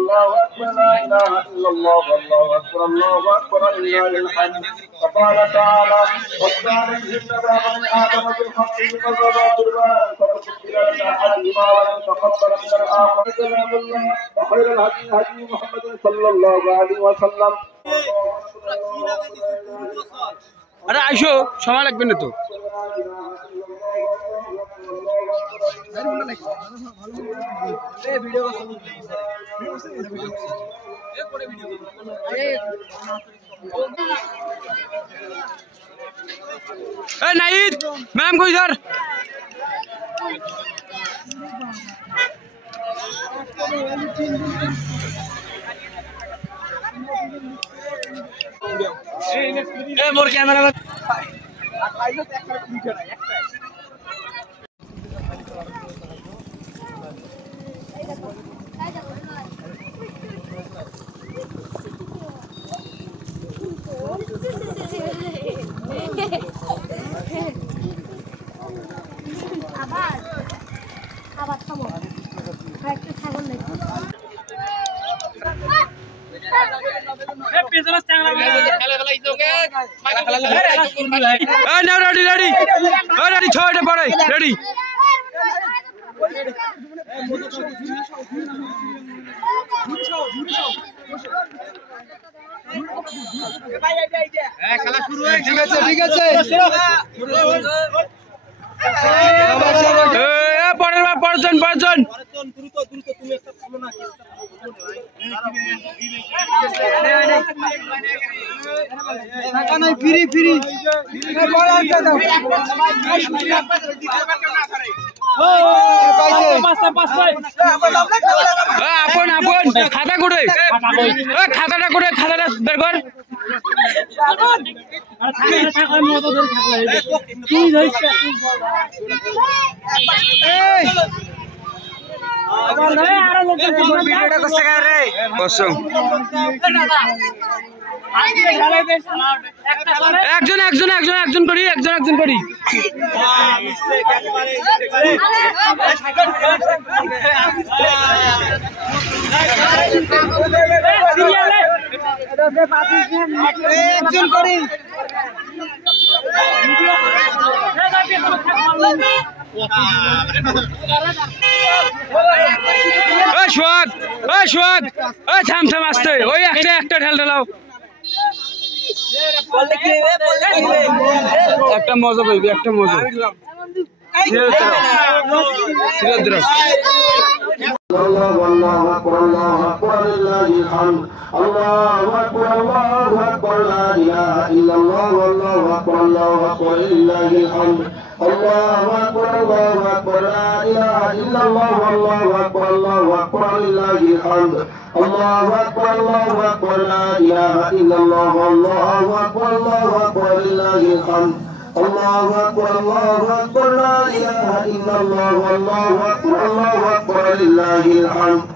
الله أكبر لا إله إلا الله والله أكبر الله أكبر لله الحمد. وقال تعالى والثالث من آدم بالحق بمرضات الله فتقبل من أحدهما ولم يتقبل من الآخر كلام الله وخير الهدي هدي محمد صلى الله عليه وسلم. আরে আইসো সময় লাগবে না তো। নাইদ ম্যাম কই স্যার মোর ক্যামেরা আবার থামো একটা ছাগল নাকি খেলা শুরু হয়ে ঠিক আছে ঠিক আছে পাঁচজন পাঁচজন ফ্রি ফ্রি আপন আপন খাতা করে খাতাটা করে খাতাটা বের কর একজন একজন একজন একজন করি একজন একজন করি একজন করি সোহাগ সোহাগ থাম থাম আসতে ওই একটা একটা ঢেল ঢেলাও একটা মজা পাইবি একটা মজা الله أكبر الله أكبر لله الحمد. الله أكبر الله أكبر لا إله إلا الله والله أكبر الله أكبر لله الحمد. الله أكبر الله أكبر لا إله إلا الله والله أكبر الله أكبر لله الحمد. الله أكبر الله أكبر لا إله إلا الله والله أكبر الله أكبر لله الحمد. الله أكبر الله أكبر لا إله إلا الله والله أكبر الله أكبر لله الحمد.